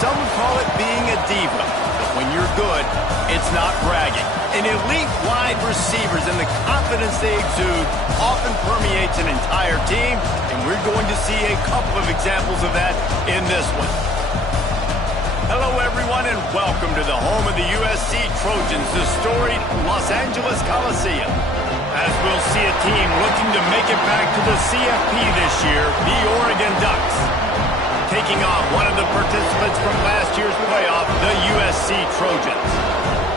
Some would call it being a diva. But when you're good, it's not bragging. An elite wide receivers and the confidence they exude often permeates an entire team, and we're going to see a couple of examples of that in this one. Hello, everyone, and welcome to the home of the USC Trojans, the storied Los Angeles Coliseum. As we'll see a team looking to make it back to the CFP this year, the Oregon Ducks. Taking on one of the participants from last year's playoff, the USC Trojans.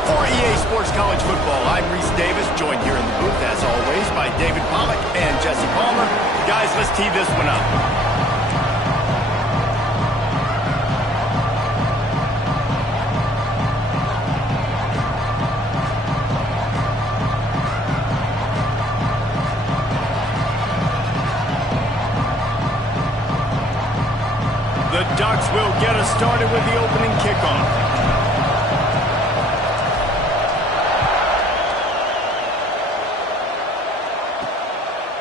For EA Sports College Football, I'm Reese Davis, joined here in the booth, as always, by David Pollack and Jesse Palmer. Guys, let's tee this one up. The Ducks will get us started with the opening kickoff.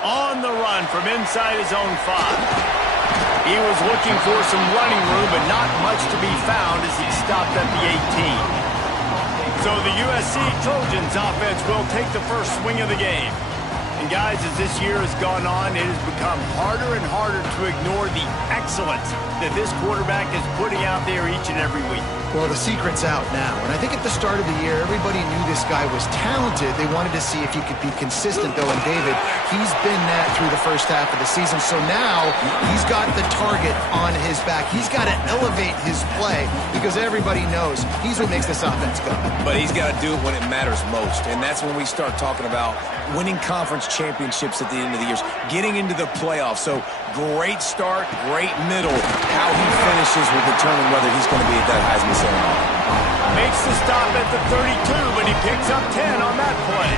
On the run from inside his own 5. He was looking for some running room, but not much to be found as he stopped at the 18. So the USC Trojans offense will take the first swing of the game. And guys, as this year has gone on, it has become harder and harder to ignore the excellence that this quarterback is putting out there each and every week. Well, the secret's out now, and I think at the start of the year, everybody knew this guy was talented. They wanted to see if he could be consistent, though, and David, he's been that through the first half of the season. So now he's got the target on his back. He's got to elevate his play because everybody knows he's what makes this offense go. But he's got to do it when it matters most, and that's when we start talking about winning conference championships at the end of the years, getting into the playoffs. So great start, great middle. How he finishes will determine whether he's going to be at that Heisman ceremony. Makes the stop at the 32, but he picks up 10 on that play.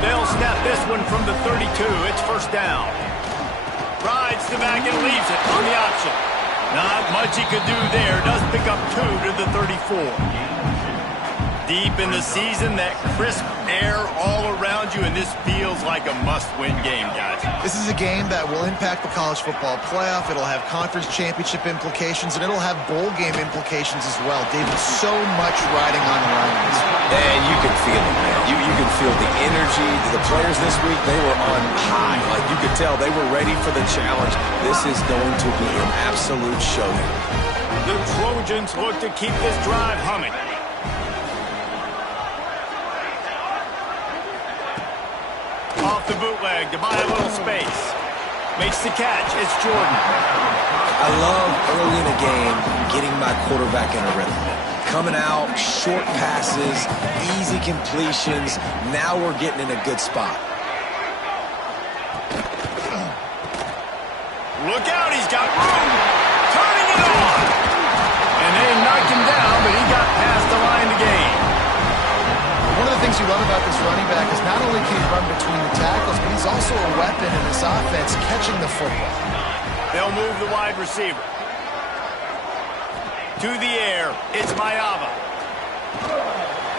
They'll snap this one from the 32. It's first down. Rides the back and leaves it on the option. Not much he could do there. Does pick up 2 to the 34. Deep in the season, that crisp air all around you, and this feels like a must-win game, guys. This is a game that will impact the college football playoff. It'll have conference championship implications, and it'll have bowl game implications as well. David, so much riding on runs. And you can feel it, man. You can feel the energy. The players this week, they were on high. Like you could tell, they were ready for the challenge. This is going to be an absolute showdown. The Trojans look to keep this drive humming. Off the bootleg to buy a little space. Makes the catch. It's Jordan. I love early in a game getting my quarterback in a rhythm. Coming out, short passes, easy completions. Now we're getting in a good spot. Look out, he's got room. Turning it on. And they knocked him down, but he got past the line to gain. One of the things you love about this running back is not only can he run between the tackles, but he's also a weapon in this offense catching the football. They'll move the wide receiver. To the air, it's Mayava.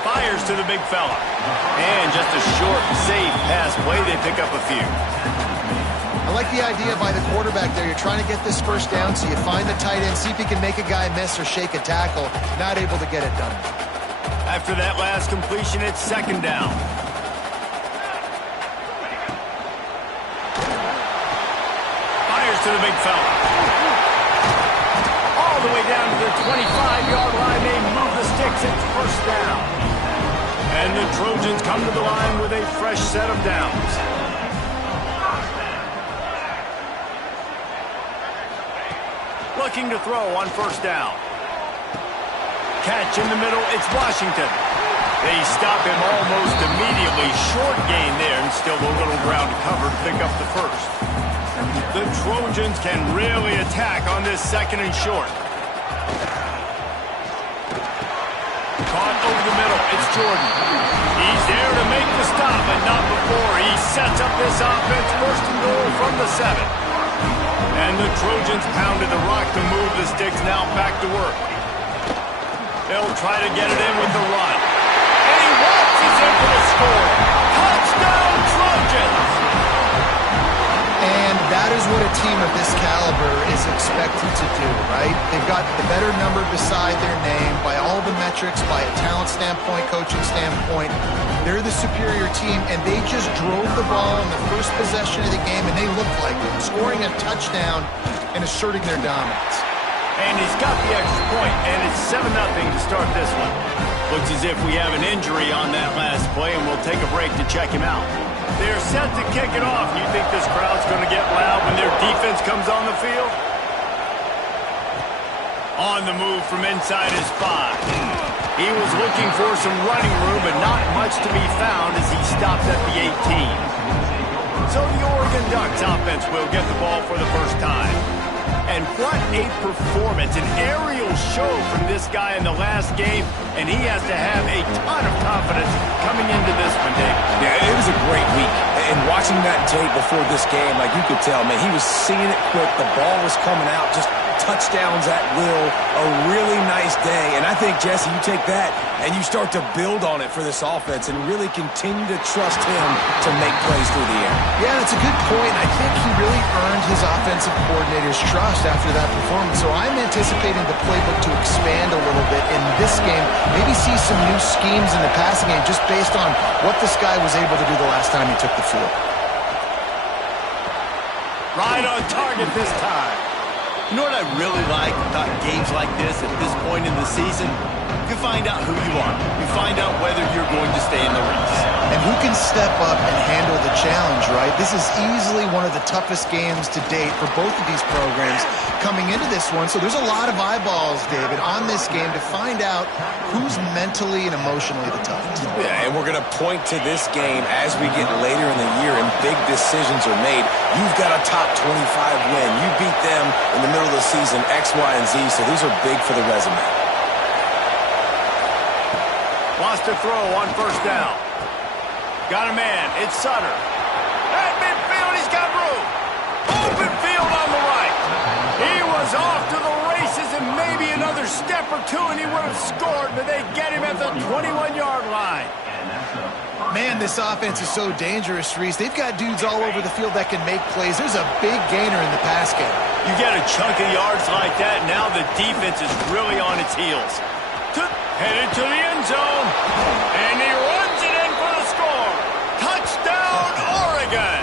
Fires to the big fella. And just a short, safe pass play. They pick up a few. I like the idea by the quarterback there. You're trying to get this first down, so you find the tight end, see if he can make a guy miss or shake a tackle. Not able to get it done. After that last completion, it's second down. Fires to the big fella. All the way down to the 25-yard line. They move the sticks. It's first down. And the Trojans come to the line with a fresh set of downs. Looking to throw on first down. Catch in the middle, it's Washington. They stop him almost immediately. Short gain there, and still a little ground to cover to pick up the first. The Trojans can really attack on this second and short. Caught over the middle, it's Jordan. He's there to make the stop, but not before. He sets up this offense, first and goal from the 7. And the Trojans pounded the rock to move the sticks, now back to work. They'll try to get it in with the run. And he waltzes in for the score. Touchdown, Trojans! And that is what a team of this caliber is expect him to do, right? They've got the better number beside their name by all the metrics, by a talent standpoint, coaching standpoint. They're the superior team, and they just drove the ball in the first possession of the game, and they looked like it, scoring a touchdown and asserting their dominance. And he's got the extra point, and it's 7-0 to start this one. Looks as if we have an injury on that last play, and we'll take a break to check him out. They're set to kick it off. You think this crowd's going to get loud when their defense comes on the field? On the move from inside his 5. He was looking for some running room, but not much to be found as he stopped at the 18. So the Oregon Ducks offense will get the ball for the first time. And what a performance, an aerial show from this guy in the last game, and he has to have a ton of confidence coming into this one, Dave. Yeah, it was a great week. And watching that tape before this game, like you could tell, man, he was seeing it quick. The ball was coming out, just touchdowns at will. A really nice day. And I think, Jesse, you take that and you start to build on it for this offense and really continue to trust him to make plays through the air. Yeah, that's a good point. I think he really earned his offensive coordinator's trust after that performance. So I'm anticipating the playbook to expand a little bit in this game. Maybe see some new schemes in the passing game just based on what this guy was able to do the last time he took the field. Right on target this time. You know what I really like about games like this at this point in the season? You find out who you are. You find out whether you're going to stay in the race. And who can step up and handle the challenge, right? This is easily one of the toughest games to date for both of these programs coming into this one. So there's a lot of eyeballs, David, on this game to find out who's mentally and emotionally the toughest. Yeah, and we're going to point to this game as we get later in the year and big decisions are made. You've got a top 25 win. You beat them in the middle of the season, X, Y, and Z, so these are big for the resume. Wants to throw on first down. Got a man. It's Sutter. At midfield, he's got room. Open field on the right. He was off to the races and maybe another step or two and he would have scored, but they get him at the 21-yard line. Man, this offense is so dangerous, Reese. They've got dudes all over the field that can make plays. There's a big gainer in the pass game. You get a chunk of yards like that, now the defense is really on its heels. Headed to the end zone, and he runs it in for the score. Touchdown, Oregon!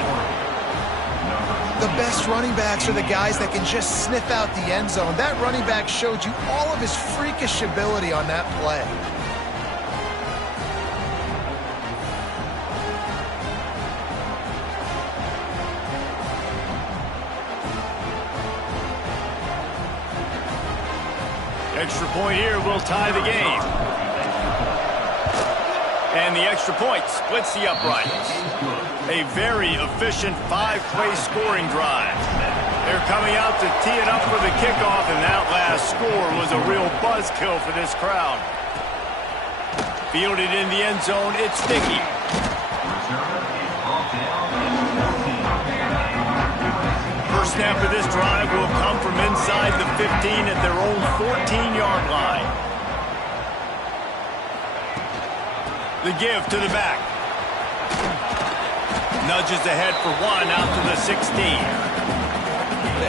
The best running backs are the guys that can just sniff out the end zone. That running back showed you all of his freakish ability on that play. Extra point here will tie the game. And the extra point splits the uprights. A very efficient 5-play scoring drive. They're coming out to tee it up for the kickoff, and that last score was a real buzzkill for this crowd. Fielded in the end zone, it's Dickey. First snap of this drive will come from inside the 15 at their own 14-yard line. The give to the back. Nudges ahead for one out to the 16.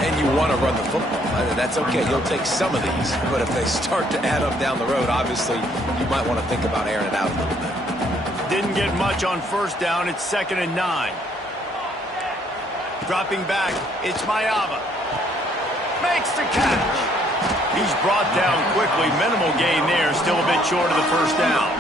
And you want to run the football. That's okay. You'll take some of these. But if they start to add up down the road, obviously, you might want to think about airing it out a little bit. Didn't get much on first down. It's 2nd and 9. Dropping back, it's Mayava. Makes the catch. He's brought down quickly. Minimal gain there. Still a bit short of the first down.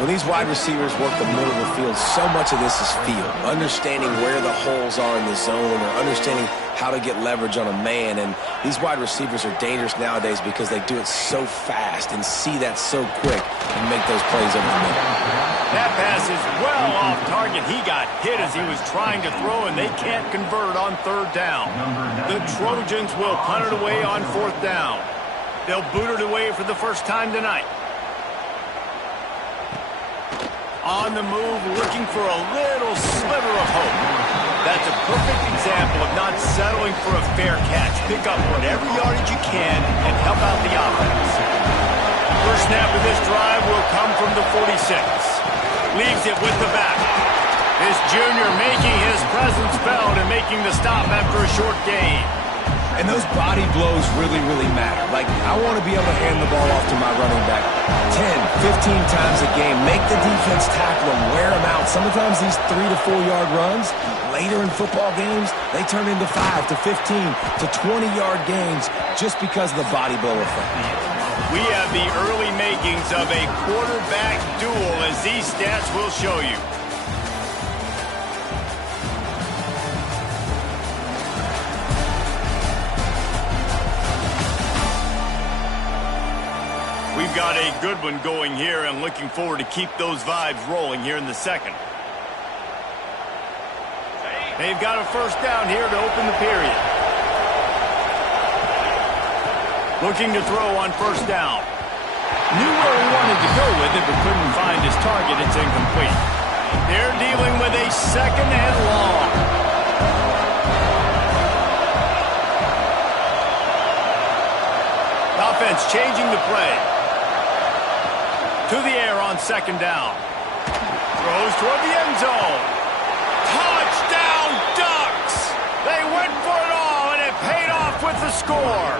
When these wide receivers work the middle of the field, so much of this is feel. Understanding where the holes are in the zone or understanding how to get leverage on a man. And these wide receivers are dangerous nowadays because they do it so fast and see that so quick and make those plays over the middle. That pass is well off target. He got hit as he was trying to throw, and they can't convert on 3rd down. The Trojans will punt it away on 4th down. They'll boot it away for the first time tonight. On the move, looking for a little sliver of hope. That's a perfect example of not settling for a fair catch. Pick up whatever yardage you can and help out the offense. First snap of this drive will come from the 46. Leaves it with the back. This junior making his presence felt and making the stop after a short gain. And those body blows really, really matter. Like, I want to be able to hand the ball off to my running back 10, 15 times a game. Make the defense tackle them, wear them out. Sometimes these 3 to 4 yard runs, later in football games, they turn into 5 to 15 to 20-yard gains just because of the body blow effect. We have the early makings of a quarterback duel, as these stats will show you. We've got a good one going here, and looking forward to keep those vibes rolling here in the second. They've got a first down here to open the period. Looking to throw on first down. Knew where he wanted to go with it, but couldn't find his target. It's incomplete. They're dealing with a second and long. Offense changing the play. To the air on second down. Throws toward the end zone. Touchdown Ducks! They went for it all, and it paid off with the score.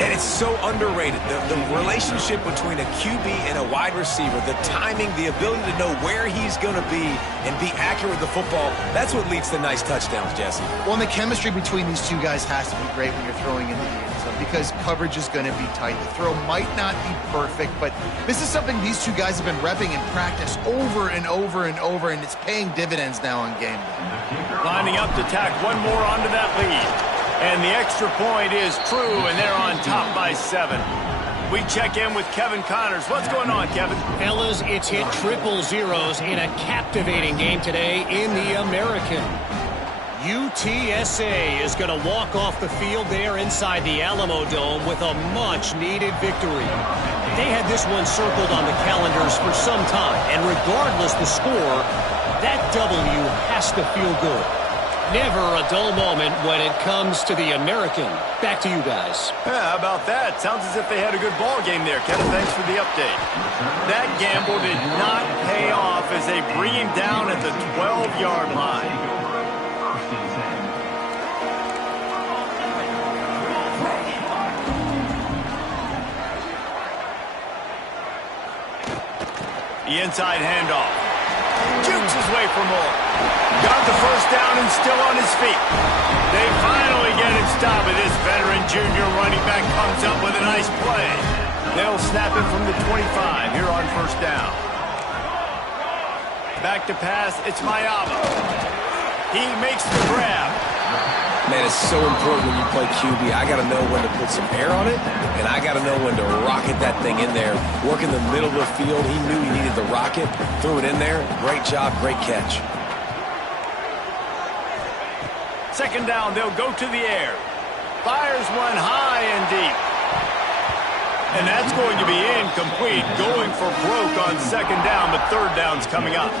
And it's so underrated. The relationship between a QB and a wide receiver, the timing, the ability to know where he's going to be and be accurate with the football, that's what leads to nice touchdowns, Jesse. Well, and the chemistry between these two guys has to be great when you're throwing into the end zone because coverage is going to be tight. The throw might not be perfect, but this is something these two guys have been repping in practice over and over and over, and it's paying dividends now on game day. Lining up to tack one more onto that lead. And the extra point is true, and they're on top by 7. We check in with Kevin Connors. What's going on, Kevin? Fellas, it's hit triple zeros in a captivating game today in the American. UTSA is going to walk off the field there inside the Alamo Dome with a much-needed victory. They had this one circled on the calendars for some time, and regardless the score, that W has to feel good. Never a dull moment when it comes to the American. Back to you guys. Yeah, how about that? Sounds as if they had a good ball game there, Kevin. Thanks for the update. That gamble did not pay off as they bring him down at the 12-yard line. The inside handoff. Jukes his way for more. Got the first down and still on his feet. They finally get him stopped, and this veteran junior running back comes up with a nice play. They'll snap it from the 25 here on first down. Back to pass, it's Mayaba. He makes the grab. Man, it's so important when you play QB. I got to know when to put some air on it, and I got to know when to rocket that thing in there. Work in the middle of the field. He knew he needed the rocket, threw it in there. Great job, great catch. Second down, they'll go to the air. Fires one high and deep. And that's going to be incomplete. Going for broke on second down, but third down's coming up.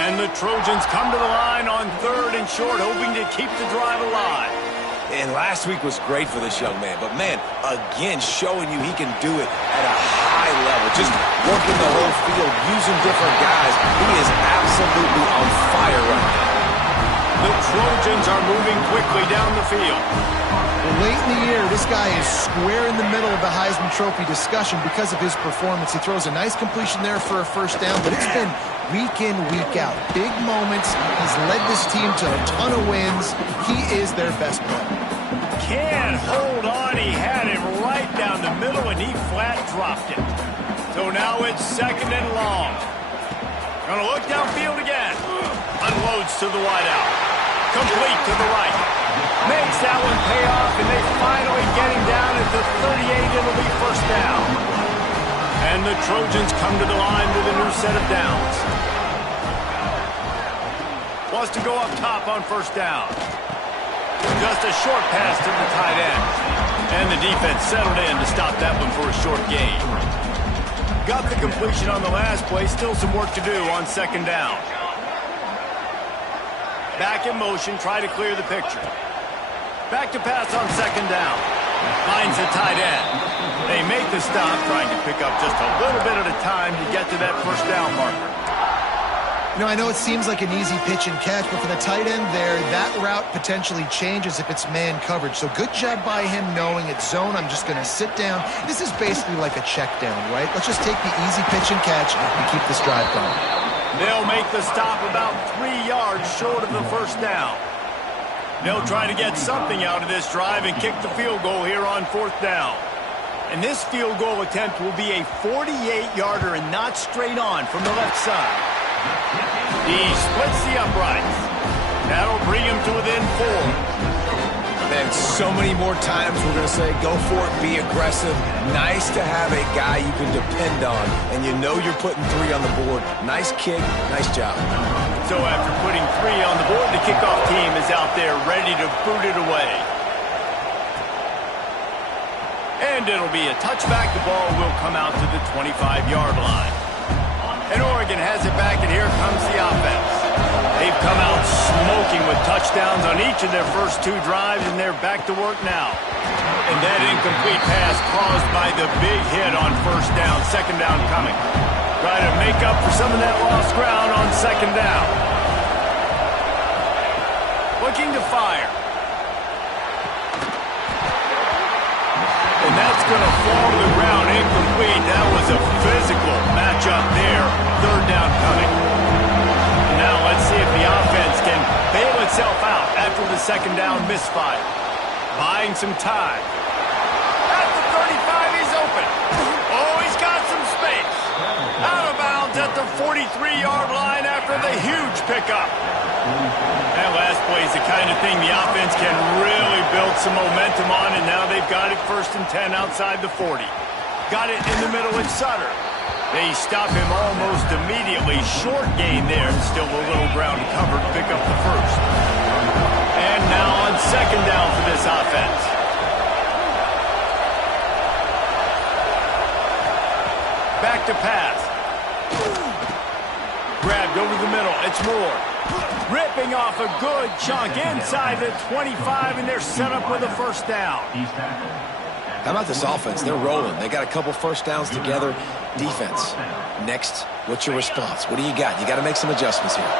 And the Trojans come to the line on third and short, hoping to keep the drive alive. And last week was great for this young man. But, man, again, showing you he can do it at a high level. Just working the whole field, using different guys. He is absolutely on fire right now. The Trojans are moving quickly down the field. Well, late in the year, this guy is square in the middle of the Heisman Trophy discussion because of his performance. He throws a nice completion there for a first down, but it's been week in, week out. Big moments. He's led this team to a ton of wins. He is their best player. Can't hold on. He had it right down the middle, and he flat dropped it. So now it's second and long. Gonna look downfield again. Unloads to the wideout. Complete to the right. Makes that one pay off, and they finally get him down at the 38. It'll be first down. And the Trojans come to the line with a new set of downs. Wants to go up top on first down. Just a short pass to the tight end. And the defense settled in to stop that one for a short gain. Got the completion on the last play. Still some work to do on second down. Back in motion, try to clear the picture. Back to pass on second down. Finds the tight end. They make the stop, trying to pick up just a little bit at a time to get to that first down marker. You know, I know it seems like an easy pitch and catch, but for the tight end there, that route potentially changes if it's man coverage. So good job by him knowing it's zone. I'm just going to sit down. This is basically like a check down, right? Let's just take the easy pitch and catch and keep this drive going. They'll make the stop about 3 yards short of the first down. They'll try to get something out of this drive and kick the field goal here on 4th down. And this field goal attempt will be a 48-yarder and not straight on from the left side. He splits the uprights. That'll bring him to within 4. Man, so many more times we're going to say, go for it, be aggressive. Nice to have a guy you can depend on, and you know you're putting 3 on the board. Nice kick, nice job. So after putting 3 on the board, the kickoff team is out there ready to boot it away. And it'll be a touchback. The ball will come out to the 25-yard line. And Oregon has it back, and here comes the offense. They've come out smoking with touchdowns on each of their first 2 drives, and they're back to work now. And that incomplete pass caused by the big hit on 1st down, 2nd down coming. Try to make up for some of that lost ground on 2nd down. Looking to fire. And that's going to fall to the ground incomplete. That was a physical matchup there. 3rd down coming. And now let's see if the offense can bail itself out after the 2nd down misfire. Buying some time. At the 35, he's open. Oh, he's got some space. Out of bounds at the 43-yard line after the huge pickup. That last play is the kind of thing the offense can really build some momentum on, and now they've got it 1st and 10 outside the 40. Got it in the middle with Sutter. They stop him almost immediately. Short gain there, and still a little ground to cover to pick up the 1st. And now on 2nd down for this offense. Back to pass. Grabbed over the middle. It's Moore. Ripping off a good chunk inside the 25, and they're set up with a 1st down. How about this offense? They're rolling. They got a couple 1st downs together. Defense. Next, what's your response? What do you got? You got to make some adjustments here.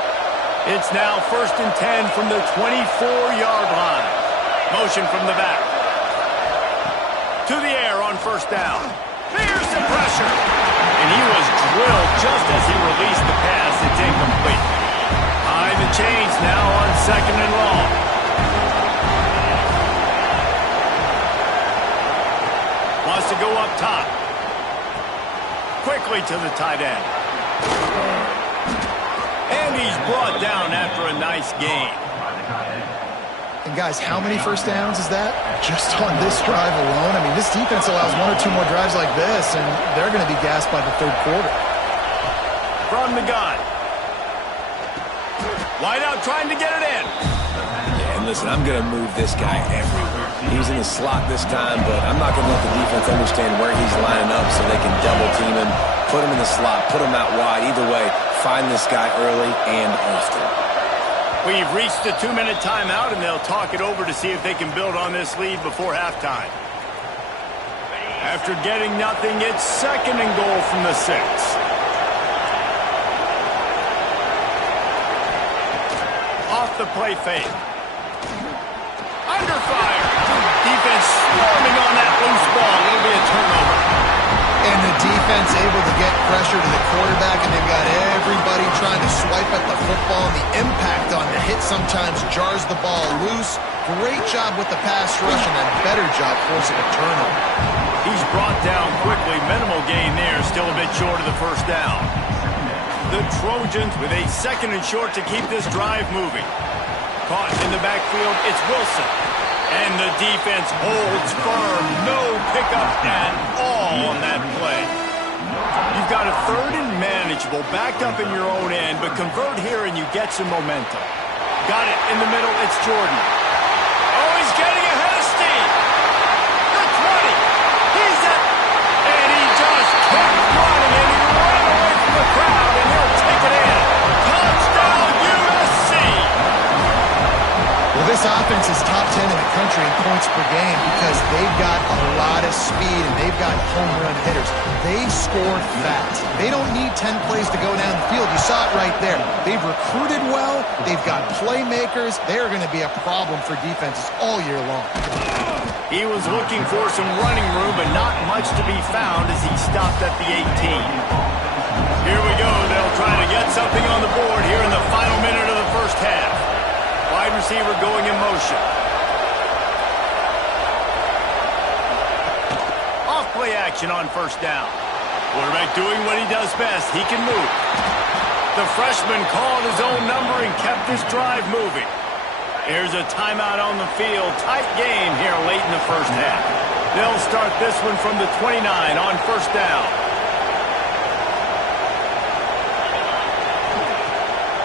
It's now 1st and 10 from the 24-yard line. Motion from the back. To the air on 1st down. Fears the pressure. And he was drilled just as he released the pass. It's incomplete. Behind the chains now on 2nd and long. Wants to go up top. Quickly to the tight end. And he's brought down after a nice gain. And guys, how many 1st downs is that? Just on this drive alone? I mean, this defense allows 1 or 2 more drives like this, and they're going to be gassed by the 3rd quarter. From the gun. Wide out trying to get it in. Yeah, and listen, I'm going to move this guy everywhere. He's in the slot this time, but I'm not going to let the defense understand where he's lining up so they can double team him, put him in the slot, put him out wide. Either way, find this guy early and often. We've reached the 2-minute timeout, and they'll talk it over to see if they can build on this lead before halftime. After getting nothing, it's 2nd and goal from the 6. Off the play fake. Under fire. Defense swarming on that loose ball. It'll be a turnover. And the defense able to get pressure to the quarterback, and they've got everybody trying to swipe at the football. The impact on the hit sometimes jars the ball loose. Great job with the pass rush, and a better job forcing a turnover. He's brought down quickly. Minimal gain there. Still a bit short of the 1st down. The Trojans with a 2nd and short to keep this drive moving. Caught in the backfield, it's Wilson. And the defense holds firm. No pickup at all on that play. You've got a 3rd and manageable, backed up in your own end, but convert here and you get some momentum. Got it in the middle, it's Jordan. Oh, he's getting ahead of steam. The 20. He's at, and he just kept running, and he ran away from the crowd, and he'll take it in. Touchdown, USC. Well, this offense is top 10 in the country in points per game because they've got a lot of speed and they've got home run hitters. They score fast. They don't need 10 plays to go down the field. You saw spot right there. They've recruited well. They've got playmakers. They're going to be a problem for defenses all year long. He was looking for some running room, but not much to be found as he stopped at the 18. Here we go. They'll try to get something on the board here in the final minute of the first half. Wide receiver going in motion. Off play action on first down. Quarterback doing what he does best. He can move. The freshman called his own number and kept his drive moving. Here's a timeout on the field. Tight game here late in the first half. They'll start this one from the 29 on first down.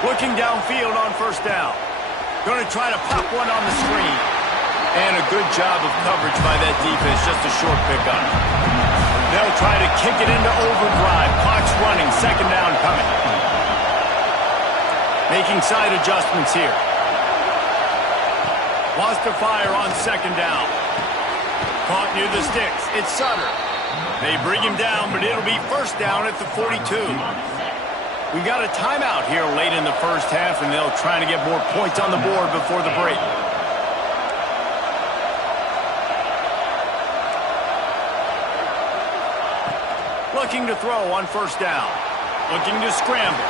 Looking downfield on first down. Going to try to pop one on the screen. And a good job of coverage by that defense. Just a short pickup. They'll try to kick it into overdrive. Clock's running. Second down coming. Making side adjustments here. Wants to fire on second down. Caught near the sticks. It's Sutter. They bring him down, but it'll be first down at the 42. We got a timeout here late in the first half, and they'll try to get more points on the board before the break. Looking to throw on first down. Looking to scramble.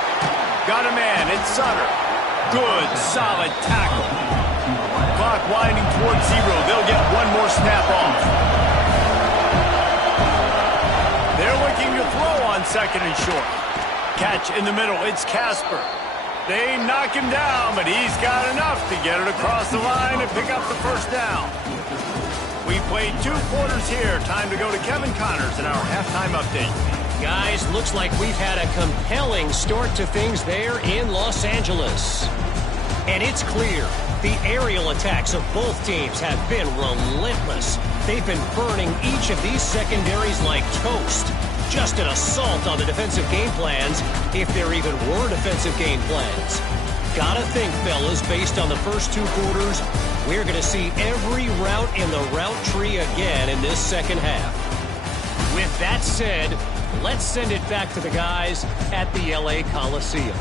Got a man. It's Sutter. Good, solid tackle. Clock winding towards zero. They'll get one more snap off. They're looking to throw on second and short. Catch in the middle. It's Casper. They knock him down, but he's got enough to get it across the line and pick up the first down. We played 2 quarters here. Time to go to Kevin Connors in our halftime update. Guys, looks like we've had a compelling start to things there in Los Angeles. And it's clear the aerial attacks of both teams have been relentless. They've been burning each of these secondaries like toast. Just an assault on the defensive game plans, if there even were defensive game plans. Gotta think, fellas, based on the first 2 quarters, we're going to see every route in the route tree again in this second half. With that said, let's send it back to the guys at the LA Coliseum.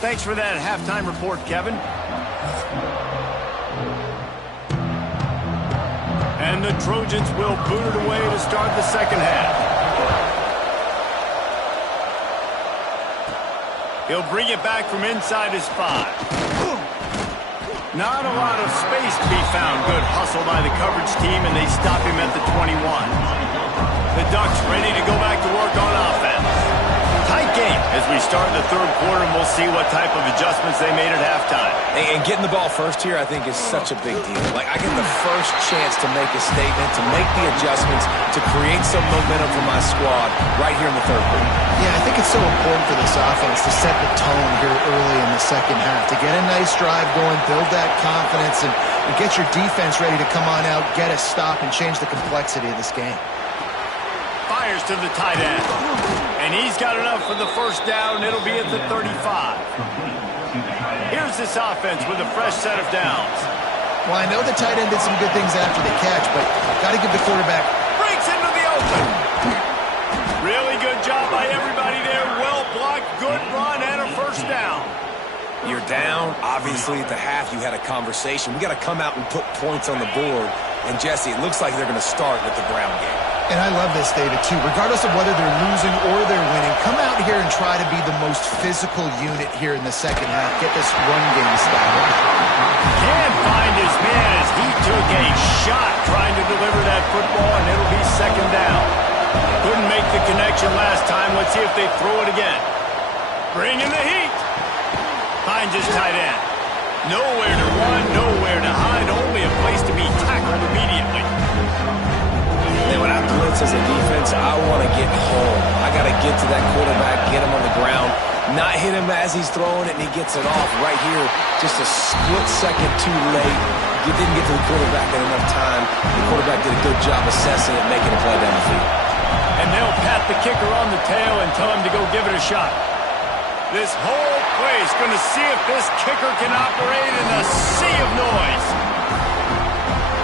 Thanks for that halftime report, Kevin. And the Trojans will boot it away to start the second half. He'll bring it back from inside his 5. Not a lot of space to be found. Good hustle by the coverage team, and they stop him at the 21. The Ducks ready to go back to work on offense. Tight game as we start the third quarter, and we'll see what type of adjustments they made at halftime. And getting the ball first here, I think, is such a big deal. Like, I get the first chance to make a statement, to make the adjustments, to create some momentum for my squad right here in the third quarter. Yeah, I think it's so important for this offense to set the tone here early in the second half, to get a nice drive going, build that confidence, and get your defense ready to come on out, get a stop, and change the complexity of this game. Fires to the tight end. And he's got enough for the first down. It'll be at the 35. Here's this offense with a fresh set of downs. Well, I know the tight end did some good things after the catch, but got to give the quarterback. Breaks into the open. Really good job by everybody there. Well blocked, good run, and a first down. You're down. Obviously, at the half, you had a conversation. We got to come out and put points on the board. And, Jesse, it looks like they're going to start with the ground game. And I love this, David, too. Regardless of whether they're losing or they're winning, come out here and try to be the most physical unit here in the second half. Get this run game started. Can't find his man as he took a shot trying to deliver that football, and it'll be second down. Couldn't make the connection last time. Let's see if they throw it again. Bring in the heat. Finds his tight end. Nowhere to run, nowhere to hide, only a place to be tackled immediately. And when I blitz as a defense, I want to get home. I got to get to that quarterback, get him on the ground, not hit him as he's throwing it, and he gets it off right here. Just a split second too late. You didn't get to the quarterback in enough time. The quarterback did a good job assessing it, making a play down the field. And they'll pat the kicker on the tail and tell him to go give it a shot. This whole place going to see if this kicker can operate in a sea of noise.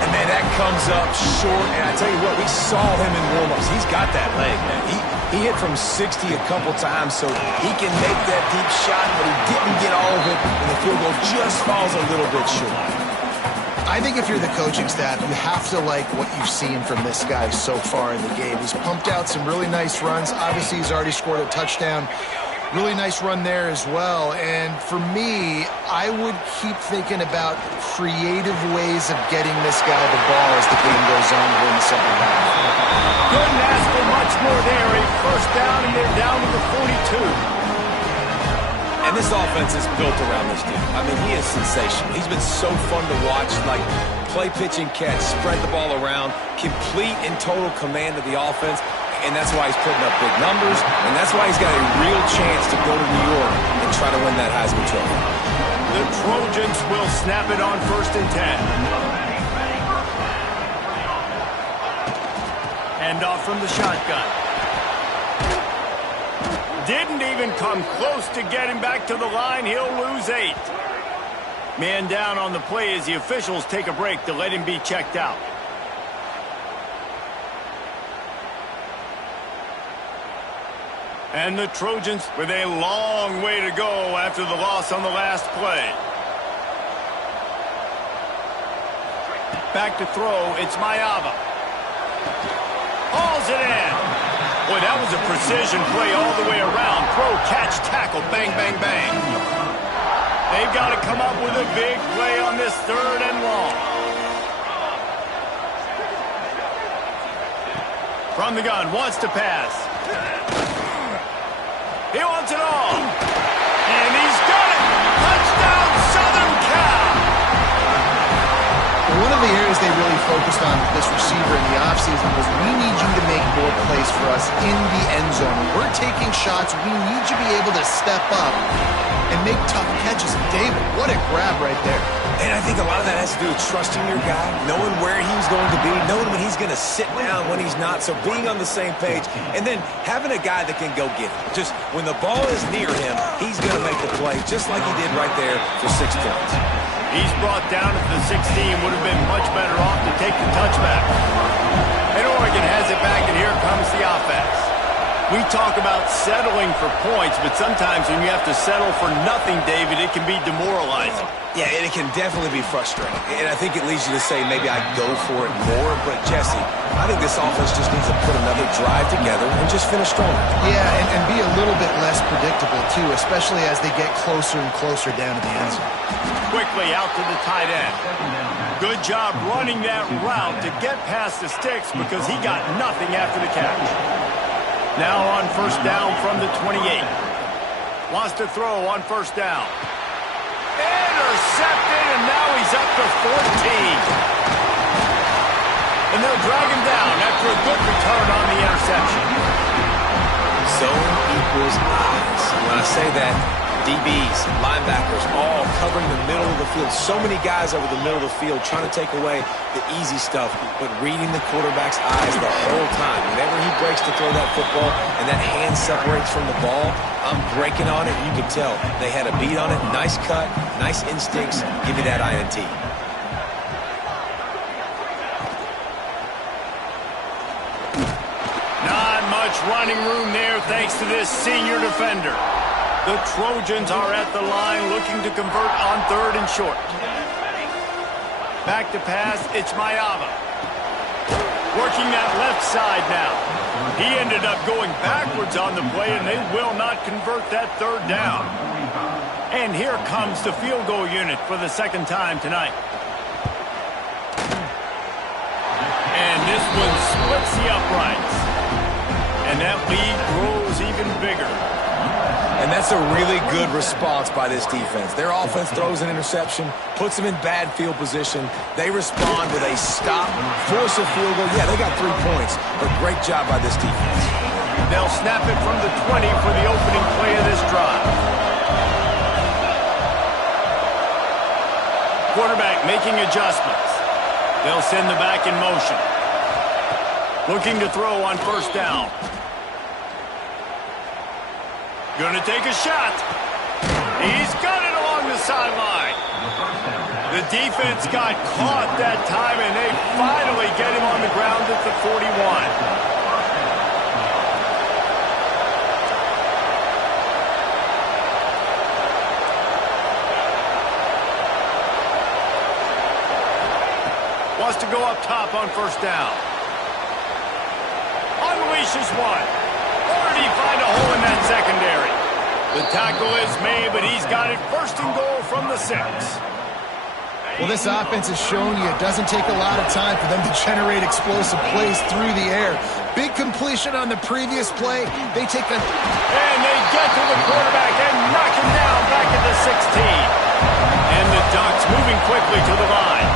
And then And that comes up short, and I tell you what, we saw him in warm-ups. He's got that leg, man. He hit from 60 a couple times, so he can make that deep shot, but he didn't get all of it, and the field goal just falls a little bit short. I think if you're the coaching staff, you have to like what you've seen from this guy so far in the game. He's pumped out some really nice runs. Obviously, he's already scored a touchdown. Really nice run there as well. And for me, I would keep thinking about creative ways of getting this guy the ball as the game goes on here in the second half. Couldn't ask for much more there. A first down, and they're down to the 42. And this offense is built around this dude. I mean, he is sensational. He's been so fun to watch, like play, pitch, and catch, spread the ball around, complete and total command of the offense. And that's why he's putting up big numbers, and that's why he's got a real chance to go to New York and try to win that Heisman Trophy. The Trojans will snap it on 1st and 10. Hand off from the shotgun. Didn't even come close to getting back to the line. He'll lose 8. Man down on the play as the officials take a break to let him be checked out. And the Trojans with a long way to go after the loss on the last play. Back to throw, it's Mayava. Hauls it in. Boy, that was a precision play all the way around. Throw, catch, tackle, bang, bang, bang. They've got to come up with a big play on this 3rd and long. From the gun, wants to pass. He wants it all. And he's got it. Touchdown, Southern Cal. One of the areas they really focused on with this receiver in the offseason was we need you to make more plays for us in the end zone. When we're taking shots, we need you to be able to step up and make tough catches. David, what a grab right there. And I think a lot of that has to do with trusting your guy, knowing where he's going to be, knowing when he's going to sit down, when he's not, so being on the same page, and then having a guy that can go get it. Just when the ball is near him, he's going to make the play, just like he did right there for 6 points. He's brought down at the 16, would have been much better off to take the touchback. And Oregon has it back, and here comes the offense. We talk about settling for points, but sometimes when you have to settle for nothing, David, it can be demoralizing. Yeah, and it can definitely be frustrating. And I think it leads you to say maybe I go for it more. But, Jesse, I think this offense just needs to put another drive together and just finish stronger. Yeah, and be a little bit less predictable, too, especially as they get closer and closer down to the end zone. Quickly out to the tight end. Good job running that route to get past the sticks because he got nothing after the catch. Now on 1st down from the 28. Wants to throw on 1st down. Intercepted, and now he's up to 14. And they'll drag him down after a good return on the interception. Zone equals eyes. When I say that, DBs, linebackers, all covering the middle of the field. So many guys over the middle of the field trying to take away the easy stuff, but reading the quarterback's eyes the whole time. Whenever he breaks to throw that football and that hand separates from the ball, I'm breaking on it. You can tell they had a beat on it. Nice cut, nice instincts. Give me that INT. Not much running room there thanks to this senior defender. The Trojans are at the line looking to convert on 3rd and short. Back to pass, it's Mayava. Working that left side now. He ended up going backwards on the play, and they will not convert that 3rd down. And here comes the field goal unit for the 2nd time tonight. And this one splits the uprights. And that lead grows even bigger. And that's a really good response by this defense. Their offense throws an interception, puts them in bad field position. They respond with a stop, force a field goal. Yeah, they got 3 points, but great job by this defense. They'll snap it from the 20 for the opening play of this drive. Quarterback making adjustments. They'll send the back in motion. Looking to throw on 1st down. Gonna take a shot. He's got it along the sideline. The defense got caught that time, and they finally get him on the ground at the 41. Wants to go up top on first down. Unleashes one. Already find a hole in that secondary. The tackle is made, but he's got it first and goal from the 6. Well, this offense has shown you it doesn't take a lot of time for them to generate explosive plays through the air. Big completion on the previous play. They take a... And they get to the quarterback and knock him down back at the 16. And the Ducks moving quickly to the line.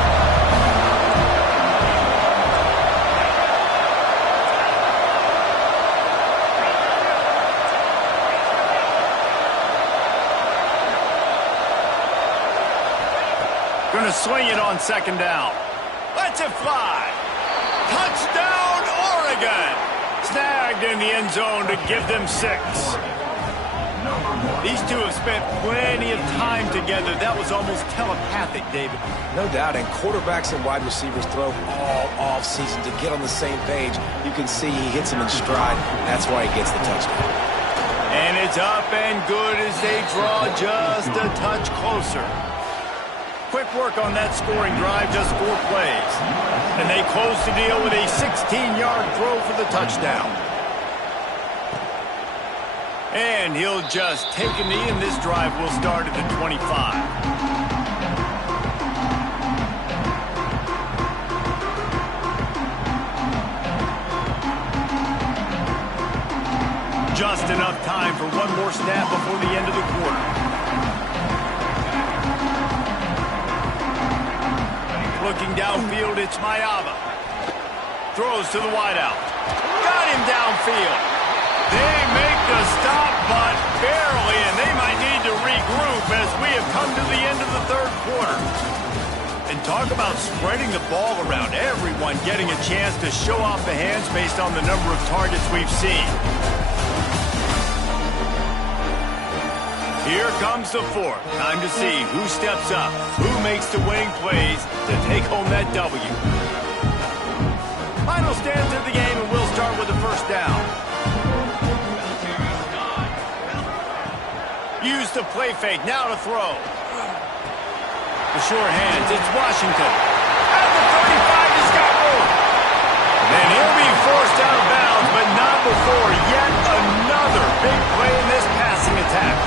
Going to swing it on second down. Lets it fly. Touchdown, Oregon. Snagged in the end zone to give them 6. These two have spent plenty of time together. That was almost telepathic, David. No doubt, and quarterbacks and wide receivers throw all off-season to get on the same page. You can see he hits him in stride. That's why he gets the touchdown. And it's up and good as they draw just a touch closer. Quick work on that scoring drive, just 4 plays. And they close the deal with a 16-yard throw for the touchdown. And he'll just take a knee, and this drive will start at the 25. Just enough time for one more snap before the end of the quarter. Looking downfield, it's Mayava. Throws to the wideout. Got him downfield. They make the stop, but barely, and they might need to regroup as we have come to the end of the third quarter. And talk about spreading the ball around. Everyone getting a chance to show off the hands based on the number of targets we've seen. Here comes the 4th. Time to see who steps up, who makes the winning plays to take home that W. Final stands of the game, and we'll start with the first down. Use the play fake, now to throw. The short hands, it's Washington. At the 35, he's got room. Then he'll be forced out of bounds, but not before yet another big play in this passing attack.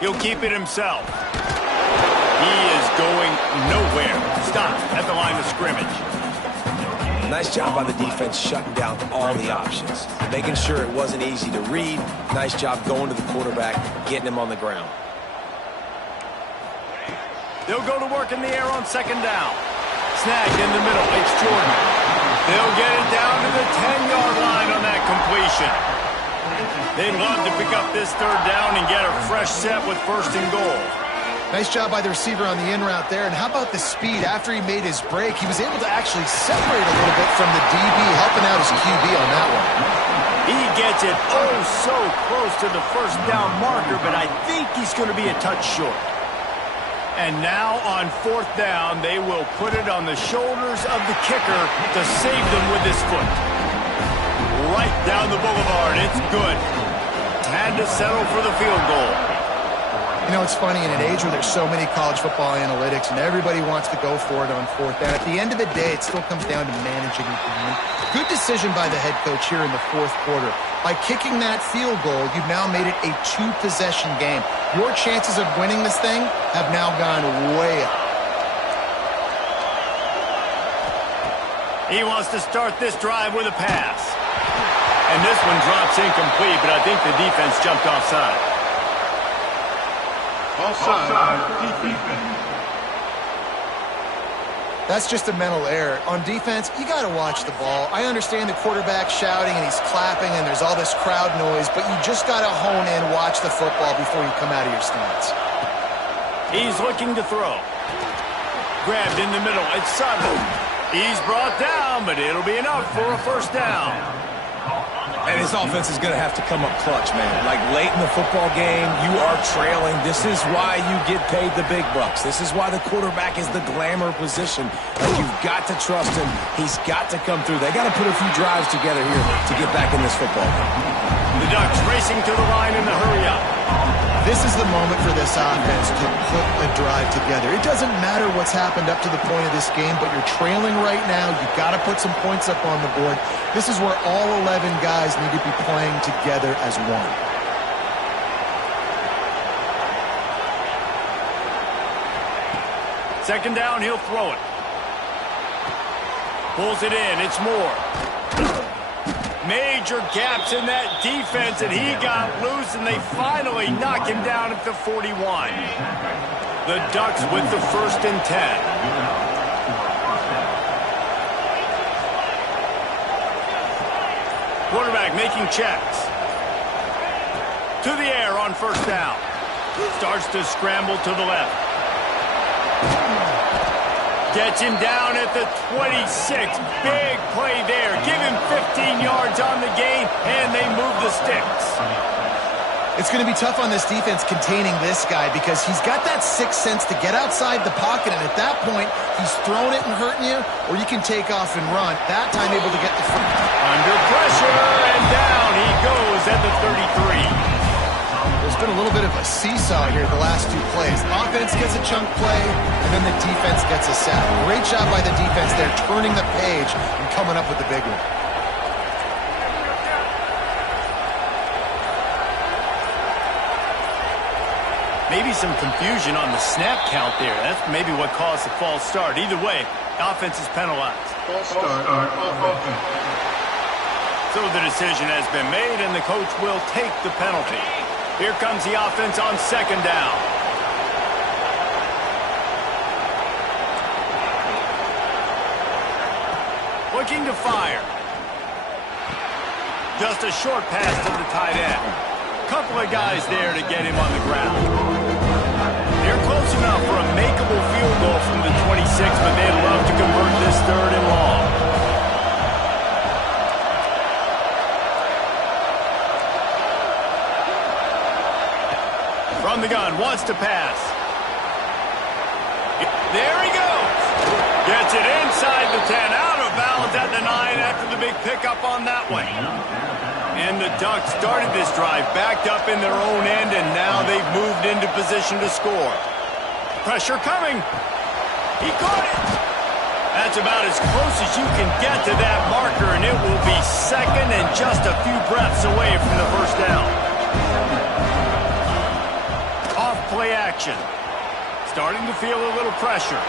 He'll keep it himself. He is going nowhere. Stop at the line of scrimmage. Nice job by the defense shutting down all the options. Making sure it wasn't easy to read. Nice job going to the quarterback, getting him on the ground. They'll go to work in the air on second down. Snagged in the middle. It's Jordan. They'll get it down to the 10-yard line on that completion. They'd love to pick up this third down and get a fresh set with first and goal. Nice job by the receiver on the in route there. And how about the speed? After he made his break, he was able to actually separate a little bit from the DB, helping out his QB on that one. He gets it oh so close to the first down marker, but I think he's going to be a touch short. And now on 4th down, they will put it on the shoulders of the kicker to save them with his foot. Right down the boulevard. It's good. Had to settle for the field goal. You know, it's funny, in an age where there's so many college football analytics and everybody wants to go for it on 4th down, at the end of the day, it still comes down to managing the game. Good decision by the head coach here in the 4th quarter. By kicking that field goal, you've now made it a 2-possession game. Your chances of winning this thing have now gone way up. He wants to start this drive with a pass. And this one drops incomplete, but I think the defense jumped offside. That's just a mental error. On defense, you got to watch the ball. I understand the quarterback shouting and he's clapping and there's all this crowd noise, but you just got to hone in, watch the football before you come out of your stance. He's looking to throw. Grabbed in the middle. It's Sutton. He's brought down, but it'll be enough for a first down. And his offense is going to have to come up clutch, man. Like late in the football game, you are trailing. This is why you get paid the big bucks. This is why the quarterback is the glamour position. Like you've got to trust him. He's got to come through. They got to put a few drives together here to get back in this football game. The Ducks racing to the line in the hurry-up. This is the moment for this offense to put a drive together. It doesn't matter what's happened up to the point of this game, but you're trailing right now. You've got to put some points up on the board. This is where all 11 guys need to be playing together as one. Second down, he'll throw it. Pulls it in, it's Moore. Major gaps in that defense, and he got loose, and they finally knock him down at the 41. The Ducks with the 1st and 10. Quarterback making checks. To the air on first down. Starts to scramble to the left. Gets him down at the 26. Big play there. Give him 15 yards on the gain, and they move the sticks. It's going to be tough on this defense containing this guy because he's got that sixth sense to get outside the pocket, and at that point, he's throwing it and hurting you, or you can take off and run. That time able to get the front. Under pressure, and down he goes at the 33. There's been a little bit of a seesaw here the last 2 plays. Offense gets a chunk play, and then the defense gets a sack. Great job by the defense there, turning the page and coming up with the big one. Maybe some confusion on the snap count there. That's maybe what caused the false start. Either way, offense is penalized. False start on offense. So the decision has been made, and the coach will take the penalty. Here comes the offense on second down. Looking to fire. Just a short pass to the tight end. Couple of guys there to get him on the ground. They're close enough for a makeable field goal from the 26, but they'd love to convert this 3rd and long. From the gun, wants to pass. There he goes. Gets it inside the 10, out of bounds at the 9 after the big pickup on that one. And the Ducks started this drive backed up in their own end, and now they've moved into position to score. Pressure coming. He caught it. That's about as close as you can get to that marker, and it will be second and just a few breaths away from the first down. Off play action. Starting to feel a little pressure.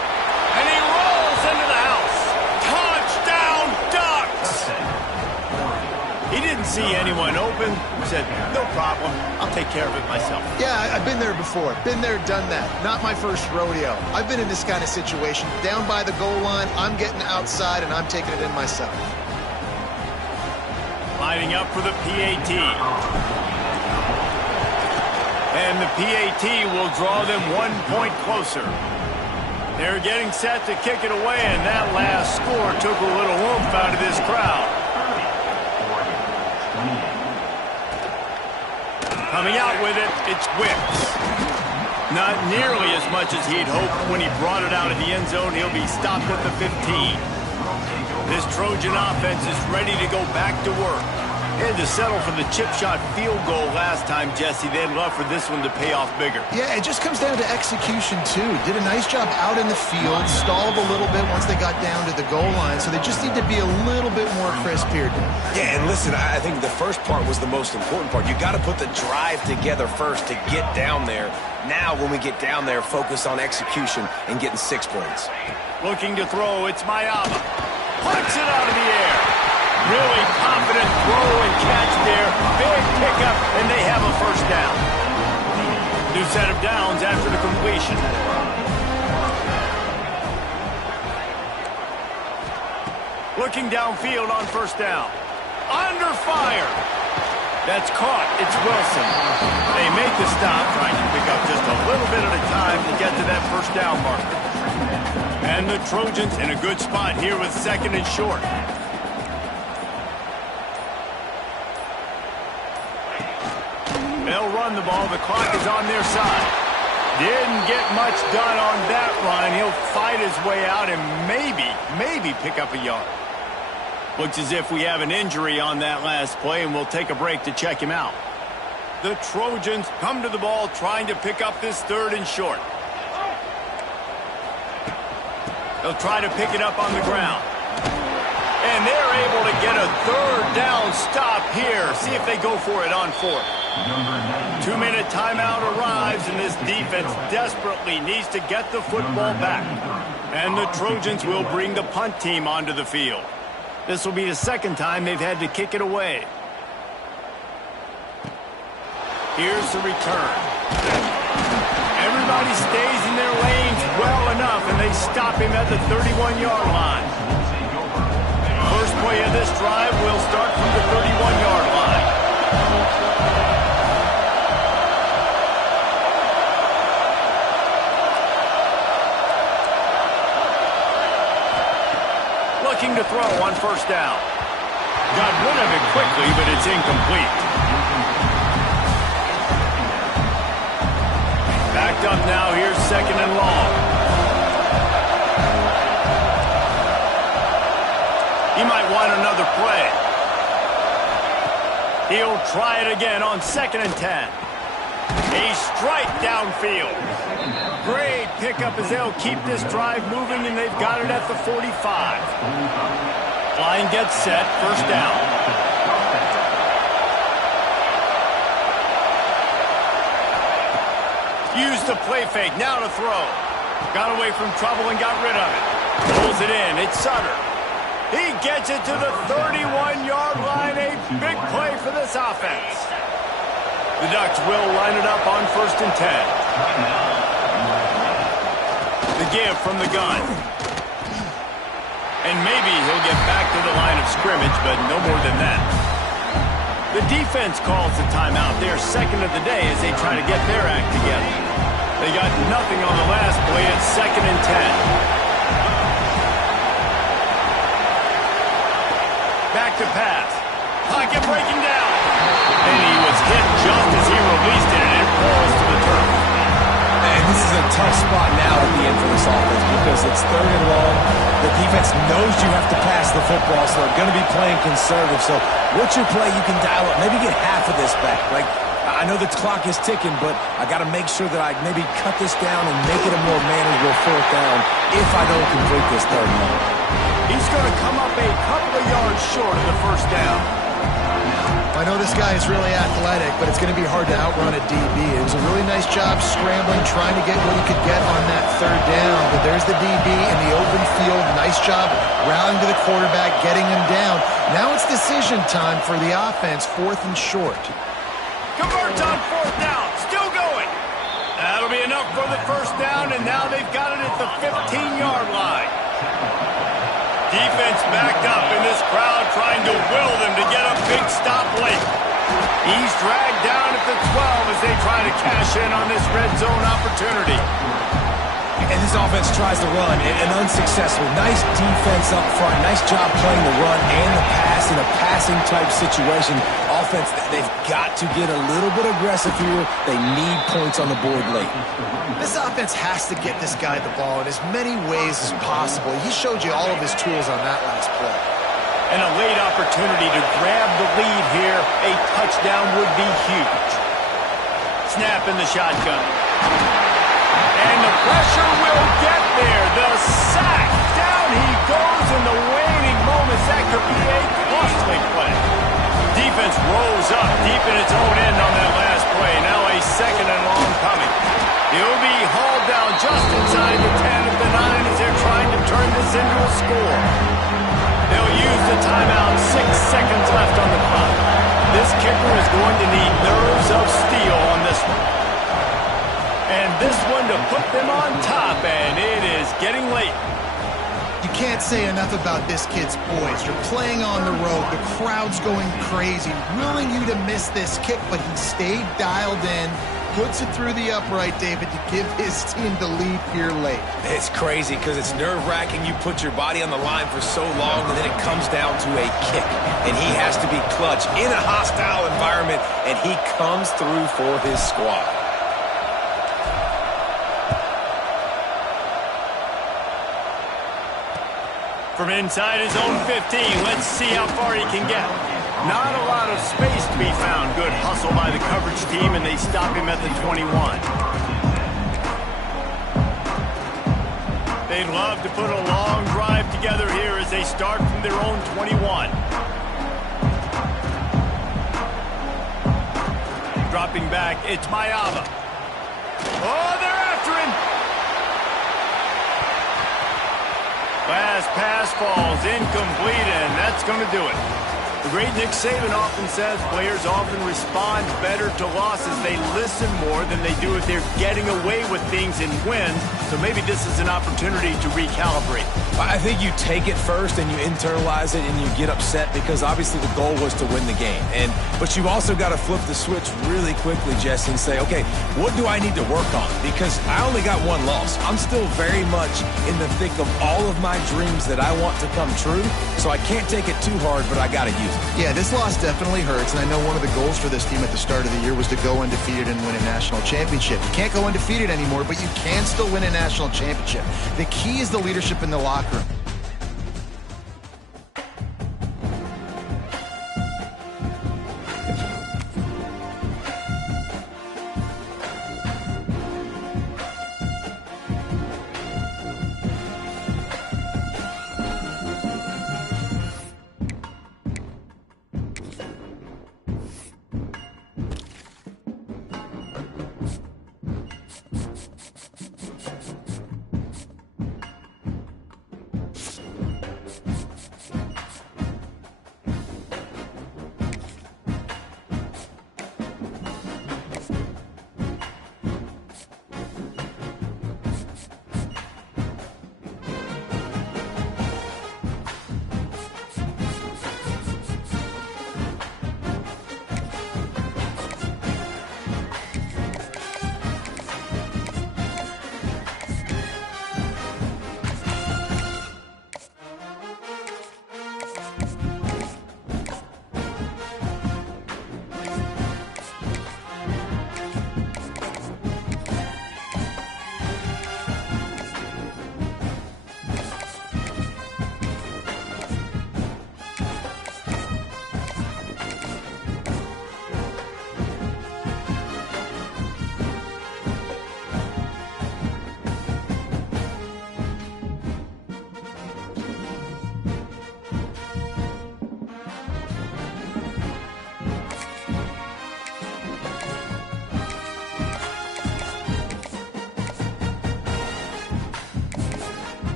And he rolls into the house. Touchdown, Ducks! He didn't see anyone open. He said, no problem. I'll take care of it myself. Yeah, I've been there before. Been there, done that. Not my first rodeo. I've been in this kind of situation. Down by the goal line, I'm getting outside, and I'm taking it in myself. Lining up for the PAT. And the PAT will draw them 1 point closer. They're getting set to kick it away, and that last score took a little oomph out of this crowd. Coming out with it, it's Wicks. Not nearly as much as he'd hoped when he brought it out of the end zone. He'll be stopped at the 15. This Trojan offense is ready to go back to work. They had to settle for the chip shot field goal last time, Jesse. They'd love for this one to pay off bigger. Yeah, it just comes down to execution, too. Did a nice job out in the field, stalled a little bit once they got down to the goal line, so they just need to be a little bit more crisp here. Yeah, and listen, I think the first part was the most important part. You got to put the drive together first to get down there. Now, when we get down there, focus on execution and getting 6 points. Looking to throw, it's Mayama. Punts it out of the air. Really confident throw and catch there. Big pickup, and they have a first down. New set of downs after the completion. Looking downfield on first down. Under fire. That's caught. It's Wilson. They make the stop, trying to pick up just a little bit at a time to get to that first down marker. And the Trojans in a good spot here with second and short. They'll run the ball. The clock is on their side. Didn't get much done on that run. He'll fight his way out and maybe pick up a yard. Looks as if we have an injury on that last play, and we'll take a break to check him out. The Trojans come to the ball trying to pick up this third and short. They'll try to pick it up on the ground. And they're able to get a third down stop here. See if they go for it on fourth. 2-minute timeout arrives, and this defense desperately needs to get the football back. And the Trojans will bring the punt team onto the field. This will be the second time they've had to kick it away. Here's the return. Everybody stays in their lanes well enough, and they stop him at the 31-yard line. First play of this drive will start from the 31-yard line. Looking to throw on first down. Got rid of it quickly, but it's incomplete. Backed up now. Here's second and long. He might want another play. He'll try it again on second and 10. A strike downfield. Great pickup as they'll keep this drive moving, and they've got it at the 45. Line gets set. First down. Used the play fake. Now to throw. Got away from trouble and got rid of it. Pulls it in. It's Sutter. He gets it to the 31-yard line. A big play for this offense. The Ducks will line it up on first and 10. The give from the gun. And maybe he'll get back to the line of scrimmage, but no more than that. The defense calls the timeout. Their second of the day as they try to get their act together. They got nothing on the last play. It's second and 10. Back to pass. Pocket breaking down. And he was hit just as he released it, and it falls to the turf. And this is a tough spot now to be in for this offense because it's third and long. The defense knows you have to pass the football, so they're going to be playing conservative. So what's your play you can dial up? Maybe get half of this back. Like, I know the clock is ticking, but I got to make sure that I maybe cut this down and make it a more manageable fourth down if I don't complete this third and long. He's going to come up a couple of yards short of the first down. I know this guy is really athletic, but it's going to be hard to outrun a DB. It was a really nice job scrambling, trying to get what he could get on that third down. But there's the DB in the open field. Nice job rallying to the quarterback, getting him down. Now it's decision time for the offense, fourth and short. Converts on fourth down. Still going. That'll be enough for the first down, and now they've got it at the 15-yard line. Defense backed up in this crowd trying to will them to get a big stop late. He's dragged down at the 12 as they try to cash in on this red zone opportunity. And this offense tries to run, and unsuccessful. Nice defense up front. Nice job playing the run and the pass in a passing-type situation. Offense, they've got to get a little bit aggressive here. They need points on the board late. This offense has to get this guy the ball in as many ways as possible. He showed you all of his tools on that last play. And a late opportunity to grab the lead here. A touchdown would be huge. Snap in the shotgun. And the pressure will get there. The sack. Down he goes in the waning moments. That could be a costly play. Defense rose up deep in its own end on that last play. Now a second and long coming. He'll be hauled down just inside the 10 at the 9 as they're trying to turn this into a score. They'll use the timeout. 6 seconds left on the clock. This kicker is going to need nerves of steel on this one. And this one to put them on top, and it is getting late. You can't say enough about this kid's poise. You're playing on the road. The crowd's going crazy, willing you to miss this kick, but he stayed dialed in, puts it through the upright, David, to give his team the lead here late. It's crazy because it's nerve-wracking. You put your body on the line for so long, and then it comes down to a kick. And he has to be clutch in a hostile environment, and he comes through for his squad. From inside his own 15, let's see how far he can get. Not a lot of space to be found. Good hustle by the coverage team, and they stop him at the 21. They'd love to put a long drive together here as they start from their own 21. Dropping back, it's Mayava. Oh, they're after him! Last pass falls incomplete, and that's going to do it. The great Nick Saban often says players often respond better to losses. They listen more than they do if they're getting away with things and wins. So maybe this is an opportunity to recalibrate. I think you take it first and you internalize it and you get upset because obviously the goal was to win the game. But you've also got to flip the switch really quickly, Jesse, and say, okay, what do I need to work on? Because I only got one loss. I'm still very much in the thick of all of my dreams that I want to come true. So I can't take it too hard, but I got to use it. Yeah, this loss definitely hurts, and I know one of the goals for this team at the start of the year was to go undefeated and win a national championship. You can't go undefeated anymore, but you can still win a national championship. The key is the leadership in the locker room.